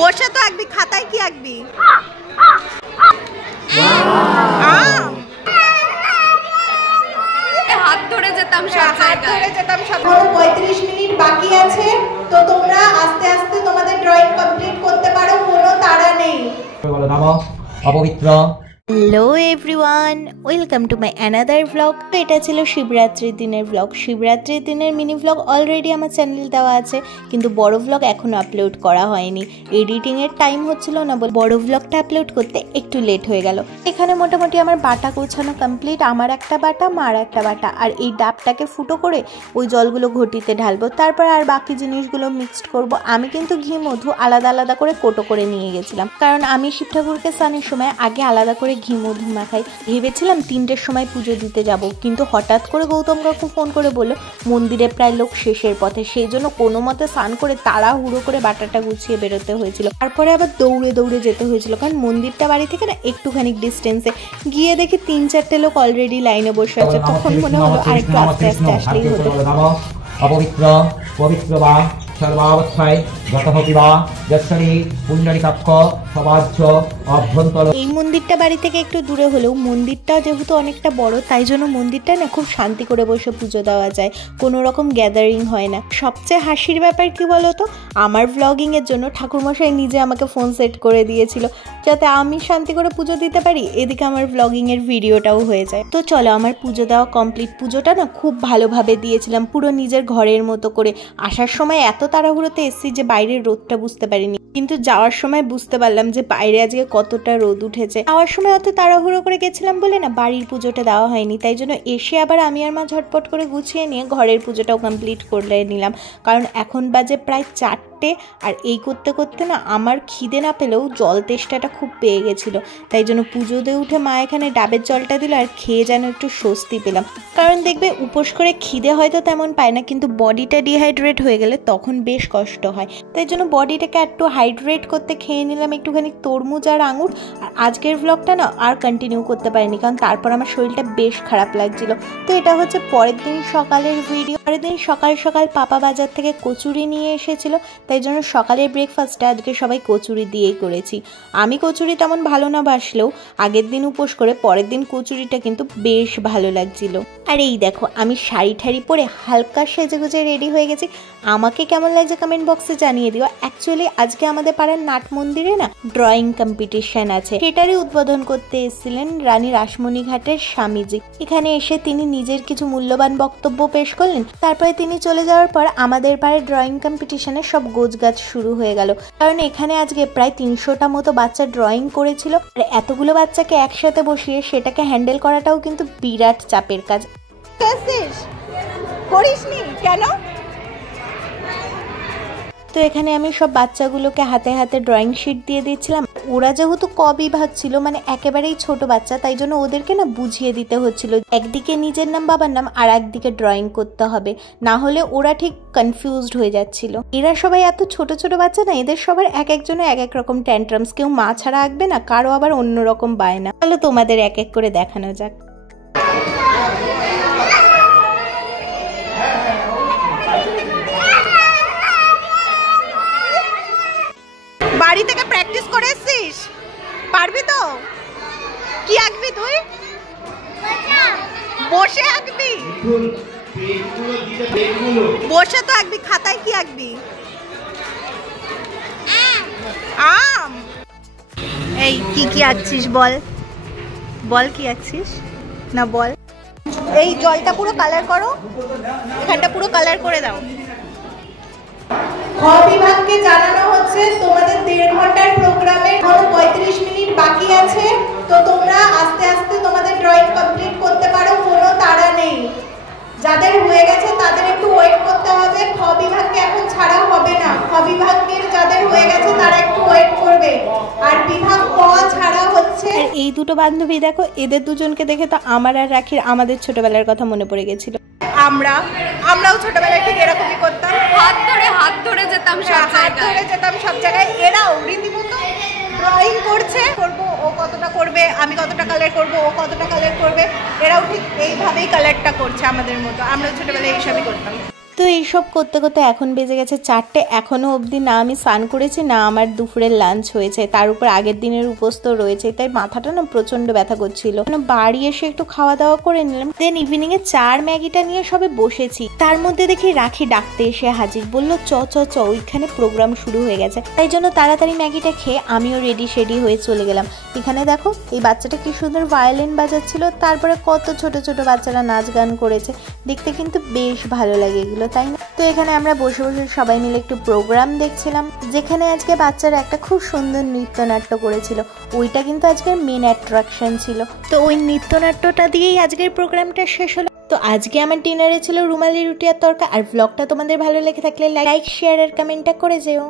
বসে তো আঁকবি, খাতায় কি আঁকবি? হাত ধরে যেতাম, হাত ধরে যেতাম। 35 মিনিট বাকি আছে, তো তোমরা আস্তে আস্তে তোমাদের ড্রয়িং কমপ্লিট করতে পারো, কোনো তাড়া নেই। অপবিত্র। Hello everyone, welcome to my another vlog. তো এটা ছিল শিবরাত্রির দিনের ভ্লগ। শিবরাত্রির দিনের মিনি ভ্লগ অলরেডি আমার চ্যানেল দেওয়া আছে, কিন্তু বড় ভ্লগ এখনও আপলোড করা হয়নি। এডিটিংয়ের টাইম হচ্ছিল না বলে বড় ভ্লগটা আপলোড করতে একটু লেট হয়ে গেল। এখানে মোটামুটি আমার বাটা গোছানো কমপ্লিট। আমার একটা বাটা, মার একটা বাটা, আর এই ডাবটাকে ফুটো করে ওই জলগুলো ঘটিতে ঢালবো, তারপর আর বাকি জিনিসগুলো মিক্সড করব। আমি কিন্তু ঘি মধু আলাদা আলাদা করে কোটো করে নিয়ে গেছিলাম, কারণ আমি শিব ঠাকুরকে স্নানের সময় আগে আলাদা করে ঘি মধু মাখাই। ভেবেছিলাম 3টের সময় পুজো দিতে যাব, কিন্তু হঠাৎ করে গৌতম কাকু ফোন করে বলল মন্দিরে প্রায় লোক শেষের পথে, সেই জন্য কোনো মতে স্নান করে তাড়াহুড়ো করে বাটাটা গুছিয়ে বেরোতে হয়েছিল। তারপরে আবার দৌড়ে দৌড়ে যেতে হয়েছিল, কারণ মন্দিরটা বাড়ি থেকে না একটুখানি ডিস্টেন্সে। গিয়ে দেখি 3-4টে লোক অলরেডি লাইনে বসে আছে। তখন মনে হলো আরেকটু আস্তে আস্তে আসলেই হতো। অপবিত্র পবিত্র বা সর্বাবস্থায় যতহপি বা যৎসরি পুণ্ডরীকাক্ষ সবাহ্য অভ্যন্তর। এই মন্দিরটা বাড়ি থেকে একটু দূরে হলেও মন্দিরটা যেহেতু অনেকটা বড়, তাই জন্য মন্দিরটা না খুব শান্তি করে বসে পুজো দেওয়া যায়, কোনো রকম গ্যাদারিং হয় না। সবচেয়ে হাসির ব্যাপার কি বলতো, আমার ব্লগিংয়ের জন্য ঠাকুরমশাই নিজে আমাকে ফোন সেট করে দিয়েছিল যাতে আমি শান্তি করে পুজো দিতে পারি, এদিকে আমার ব্লগিংয়ের ভিডিওটাও হয়ে যায়। তো চলো, আমার পুজো দেওয়া কমপ্লিট। পুজোটা না খুব ভালোভাবে দিয়েছিলাম, পুরো নিজের ঘরের মতো করে। আসার সময় এত তাড়াহুড়োতে এসেছি যে বাইরের রোদটা বুঝতে পারিনি, কিন্তু যাওয়ার সময় বুঝতে পারলাম যে বাইরে আজকে কতটা রোদ উঠেছে। যাওয়ার সময় অত তাড়াহুড়ো করে গেছিলাম বলে না বাড়ির পুজোটা দেওয়া হয়নি, তাই জন্য এসে আবার আমি আর মা ঝটপট করে গুছিয়ে নিয়ে ঘরের পুজোটাও কমপ্লিট করে নিলাম। কারণ এখন বাজে প্রায় 4টে, আর এই করতে করতে না আমার খিদে না পেলেও জল তেষ্টাটা খুব পেয়ে গেছিলো। তাই জন্য পুজো দিয়ে উঠে মা এখানে ডাবের জলটা দিল, আর খেয়ে যেন একটু স্বস্তি পেলাম। কারণ দেখবে উপোস করে খিদে হয়তো তেমন পায় না, কিন্তু বডিটা ডিহাইড্রেট হয়ে গেলে তখন বেশ কষ্ট হয়। তাই জন্য বডিটাকে একটু হাইড্রেট করতে খেয়ে নিলাম একটুখানি তরমুজ আর আঙুর। আর আজকের ভ্লগটা না আর কন্টিনিউ করতে পারিনি, কারণ তারপর আমার শরীরটা বেশ খারাপ লাগছিল। তো এটা হচ্ছে পরের দিন সকালের ভিডিও। পরের দিন সকাল সকাল পাপা বাজার থেকে কচুরি নিয়ে এসেছিল, তাই জন্য সকালের ব্রেকফাস্টটা আজকে সবাই কচুরি দিয়েই করেছি। আমি কচুরি তেমন ভালো না বাসলেও আগের দিন উপোস করে পরের দিন কচুরিটা কিন্তু বেশ ভালো লাগছিল। আর এই দেখো, আমি শাড়ি ঠাড়ি পরে হালকা সেজে গুজে রেডি হয়ে গেছি। আমাকে কেমন লাগছে কমেন্ট বক্সে জানিয়ে দিও। অ্যাকচুয়ালি আজকে আমাদের পাড়ার নাট মন্দিরে না ড্রয়িং কম্পিটিশন আছে, সেটারই উদ্বোধন করতে এসেছিলেন রানী রাসমণি ঘাটের স্বামীজি। এখানে এসে তিনি নিজের কিছু মূল্যবান বক্তব্য পেশ করলেন। তারপরে তিনি চলে যাওয়ার পর আমাদের পাড়ার ড্রয়িং কম্পিটিশনে সব গোছগাছ শুরু হয়ে গেল, কারণ এখানে আজকে প্রায় 300টা মতো বাচ্চা ড্রয়িং করেছিল। আর এতগুলো বাচ্চাকে একসাথে বসিয়ে সেটাকে হ্যান্ডেল করাটাও কিন্তু বিরাট চাপের কাজ। করিসনি কেন? তো এখানে আমি সব বাচ্চাগুলোকে হাতে হাতে ড্রয়িং শিট দিয়ে দিচ্ছিলাম। ওরা যেহেতু ক বিভাগ ছিল, মানে একেবারেই ছোট বাচ্চা, তাই জন্য ওদেরকে না বুঝিয়ে দিতে হচ্ছিল একদিকে নিজের নাম বাবার নাম আর একদিকে ড্রয়িং করতে হবে, না হলে ওরা ঠিক কনফিউজড হয়ে যাচ্ছিল। এরা সবাই এত ছোট ছোট বাচ্চা না, এদের সবার এক একজনের এক এক রকম ট্যান্ট্রামস, কেউ মা ছাড়া আঁকবে না, কারো আবার অন্যরকম বায়না। তাহলে তোমাদের এক এক করে দেখানো যাক। বাড়ি থেকে প্র্যাকটিস করে এসেছিস? পারবি তো? কি আঁকবি তুই? বসে আঁকবি? বসে তো আঁকবি, খাতায় কি আঁকবি? আম। এই কি কি আঁকছিস বল, বল কি আঁকছিস না বল। এই জলটা পুরো কালার করো, এখানটা পুরো কালার করে দাও। খ বিভাগকে জানানো হচ্ছে তোমাদের 1.5 ঘন্টার প্রোগ্রামে 35 মিনিট বাকি আছে, তো তোমরা আস্তে আস্তে তোমাদের ড্রয়িং কমপ্লিট করতে পারো, কোনো তাড়া নেই। যাদের হয়ে গেছে তাদের একটু ওয়েট করতে হবে, খ বিভাগকে এখন ছাড়া হবে না। খ বিভাগের যাদের হয়ে গেছে তারা একটু ওয়েট করবে, আর বিভাগ ক ছাড়া হচ্ছে। এই দুটো বান্ধবী দেখো, এদের দুজনকে দেখে তো আমার আর রাখির আমাদের ছোটবেলার কথা মনে পড়ে গেছিল। আমরাও ছোটবেলায় ঠিক এরকমই করতাম, হাত ধরে যেতাম, হাত ধরে যেতাম সব জায়গায়। এরাও রীতিমতো ড্রয়িং করছে, করবো ও কতটা করবে, আমি কতটা কালার করব, ও কতটা কালার করবে, এরাও ঠিক এইভাবেই কালারটা করছে আমাদের মতো। আমরাও ছোটবেলায় এইসবই করতাম। তো এইসব করতে করতে এখন বেজে গেছে 4টে। এখনও অবধি না আমি স্নান করেছি না আমার দুপুরের লাঞ্চ হয়েছে, তার উপর আগের দিনের উপোস তো রয়েছে, তাই মাথাটা না প্রচণ্ড ব্যথা করছিল। বাড়ি এসে একটু খাওয়া দাওয়া করে নিলাম, দেন ইভিনিংয়ে চার ম্যাগিটা নিয়ে সবে বসেছি। তার মধ্যে দেখি রাখি ডাকতে এসে হাজির, বলল চ চ চ ওইখানে প্রোগ্রাম শুরু হয়ে গেছে। তাই জন্য তাড়াতাড়ি ম্যাগিটা খেয়ে আমিও রেডি শেডি হয়ে চলে গেলাম। এখানে দেখো এই বাচ্চাটা কি সুন্দর ভায়োলিন বাজাচ্ছিল, তারপরে কত ছোট ছোট বাচ্চারা নাচ গান করেছে, দেখতে কিন্তু বেশ ভালো লাগে এগুলো, তাই না? তো এখানে আমরা বসে বসে সবাই মিলে একটু প্রোগ্রাম দেখছিলাম, যেখানে আজকে বাচ্চারা একটা খুব সুন্দর নৃত্যনাট্য করেছিল, ওইটা কিন্তু আজকের মেন অ্যাট্রাকশন ছিল। তো ওই নৃত্যনাট্যটা দিয়েই আজকের প্রোগ্রামটা শেষ হলো। তো আজকে আমার ডিনারে ছিল রুমালি রুটি আর তরকা। আর ব্লগটা তোমাদের ভালো লেগে থাকলে লাইক শেয়ার আর কমেন্টটা করে যেও।